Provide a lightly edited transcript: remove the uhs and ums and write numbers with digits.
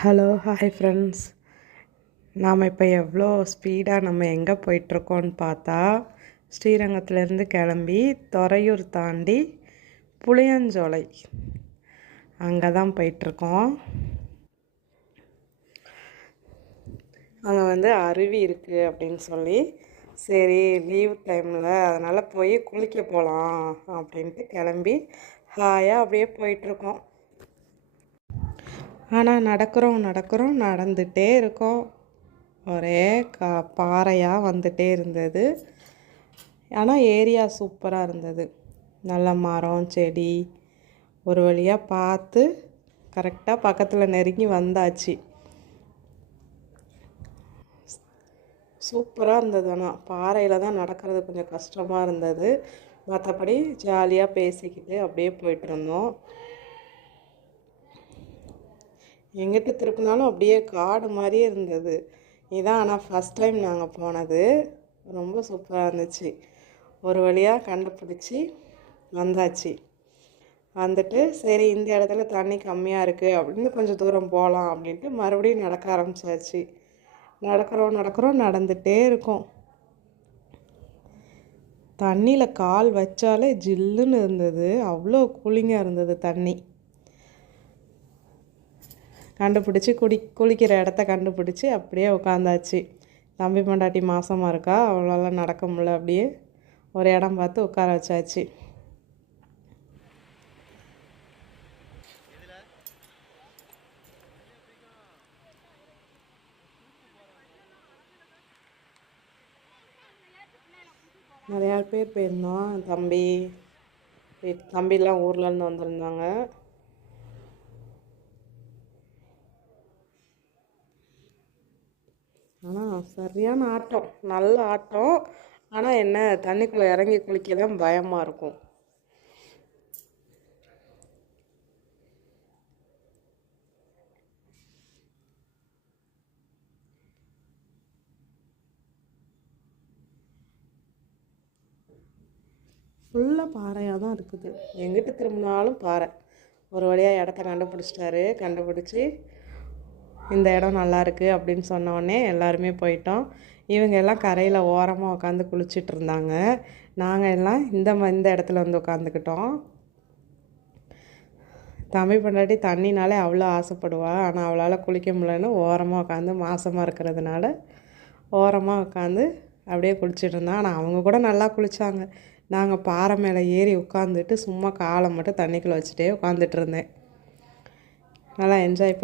Hello hi friends. நாம் இப்போ எவ்வளோ ஸ்பீடாக நம்ம எங்கே போயிட்டுருக்கோன்னு பார்த்தா, ஸ்ரீரங்கத்துலேருந்து கிளம்பி துறையூர் தாண்டி புளியஞ்சோலை அங்கே தான் போயிட்டுருக்கோம். அங்கே அருவி இருக்குது அப்படின்னு சொல்லி, சரி லீவ் டைமில் அதனால் போய் குளிக்க போகலாம் அப்படின்ட்டு கிளம்பி ஹாயாக அப்படியே போயிட்டுருக்கோம். ஆனால் நடந்துகிட்டே இருக்கோம். ஒரே பாறையாக வந்துகிட்டே இருந்தது. ஆனால் ஏரியா சூப்பராக இருந்தது. நல்ல மரம் செடி ஒரு வழியாக பார்த்து கரெக்டாக பக்கத்தில் நெருங்கி வந்தாச்சு. சூப்பராக இருந்தது. ஆனால் பாறையில் தான் நடக்கிறது கொஞ்சம் கஷ்டமாக இருந்தது. மற்றபடி ஜாலியாக பேசிக்கிட்டு அப்படியே போயிட்டு இருந்தோம். எங்கிட்ட திருப்பினாலும் அப்படியே காடு மாதிரியே இருந்தது. இதான் ஆனால் ஃபஸ்ட் டைம் நாங்கள் போனது. ரொம்ப சூப்பராக இருந்துச்சு. ஒரு வழியாக கண்டுபிடிச்சி வந்தாச்சு. வந்துட்டு சரி இந்த இடத்துல தண்ணி கம்மியாக இருக்குது அப்படின்னு கொஞ்சம் தூரம் போகலாம் அப்படின்ட்டு மறுபடியும் நடக்க ஆரம்பிச்சாச்சு. நடக்கிறோம் நடந்துகிட்டே இருக்கோம். தண்ணியில் கால் வச்சாலே ஜில்லுன்னு இருந்தது. அவ்வளோ கூலிங்காக இருந்தது தண்ணி. கண்டுபிடிச்சி குளிக்கிற இடத்த கண்டுபிடிச்சி அப்படியே உட்காந்தாச்சு. தம்பி பொண்டாட்டி மாசமாக இருக்கா, அவளால் நடக்க முடியல. அப்படியே ஒரு இடம் பார்த்து உட்கார வச்சாச்சு. நிறையா பேர் போயிருந்தோம். தம்பிலாம் ஊர்லேருந்து வந்திருந்தாங்க. ஆனால் சரியான ஆட்டம், நல்ல ஆட்டம். ஆனால் என்ன, தண்ணிக்குள்ளே இறங்கி குளிக்க தான் பயமாக இருக்கும். ஃபுல்லாக பாறையாக தான் இருக்குது. எங்கிட்ட திரும்பினாலும் பாறை. ஒரு வழியாக இடத்த கண்டுபிடிச்சி இந்த இடம் நல்லா இருக்குது அப்படின்னு சொன்னோடனே எல்லாருமே போயிட்டோம். இவங்க எல்லாம் கரையில் ஓரமாக உட்காந்து குளிச்சுட்டு இருந்தாங்க. நாங்கள் எல்லாம் இந்த இடத்துல வந்து உட்காந்துக்கிட்டோம். தம்பி பொண்டாட்டி தண்ணினாலே அவ்வளோ ஆசைப்படுவாள். ஆனால் அவளால் குளிக்க முடியலன்னு ஓரமாக உட்காந்து மாசமாக இருக்கிறதுனால ஓரமாக உட்காந்து அப்படியே குளிச்சுட்டு இருந்தான். ஆனால் அவங்க கூட நல்லா குளித்தாங்க. நாங்கள் பாறை மேலே ஏறி உட்காந்துட்டு சும்மா காலை மட்டும் தண்ணிக்குள்ளே வச்சுட்டே உட்காந்துட்டு இருந்தேன். நல்லா என்ஜாய்